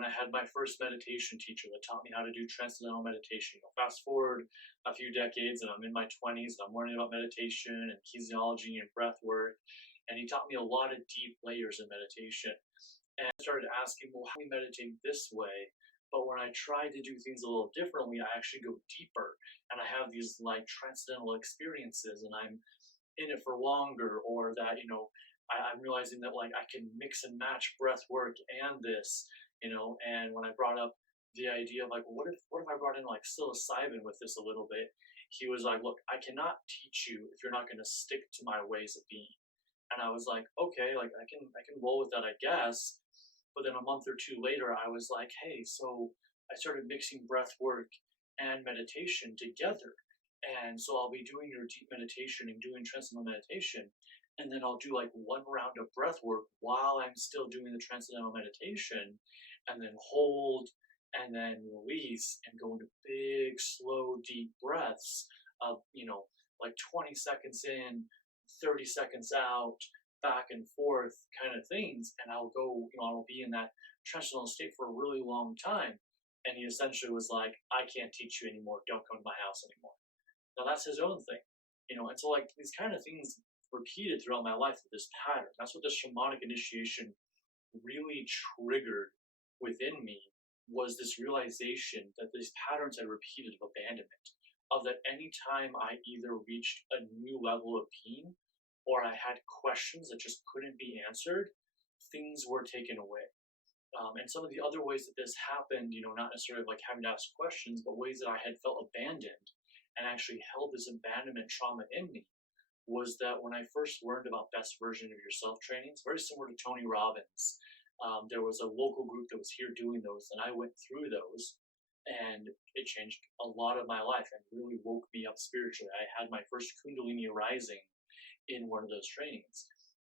when I had my first meditation teacher that taught me how to do transcendental meditation. Fast forward a few decades, and I'm in my 20s, and I'm learning about meditation and kinesiology and breath work. And he taught me a lot of deep layers of meditation. And I started asking, well, how do we meditate this way? But when I try to do things a little differently, I actually go deeper, and I have these like transcendental experiences, and I'm in it for longer, or that I'm realizing that like I can mix and match breath work and this, and when I brought up the idea of like, what if I brought in like psilocybin with this a little bit, he was like, look, I cannot teach you if you're not going to stick to my ways of being. And I was like, okay, like I can roll with that, I guess. But then a month or two later, I was like, hey, so I started mixing breath work and meditation together. And so I'll be doing your deep meditation and doing transcendental meditation. And then I'll do like one round of breath work while I'm still doing the transcendental meditation, and then hold and then release and go into big, slow, deep breaths of, like 20 seconds in, 30 seconds out, back and forth kind of things. And I'll go, I'll be in that transcendental state for a really long time. And he essentially was like, I can't teach you anymore. Don't come to my house anymore. Now that's his own thing, and so like these kind of things repeated throughout my life, this pattern. That's what the shamanic initiation really triggered within me, was this realization that these patterns had repeated of abandonment, of that anytime I either reached a new level of being or I had questions that just couldn't be answered, things were taken away. And some of the other ways that this happened, not necessarily like having to ask questions, but ways that I had felt abandoned and actually held this abandonment trauma in me, was that when I first learned about best version of yourself trainings, very similar to Tony Robbins, there was a local group that was here doing those, and I went through those, and it changed a lot of my life and really woke me up spiritually. I had my first Kundalini rising in one of those trainings.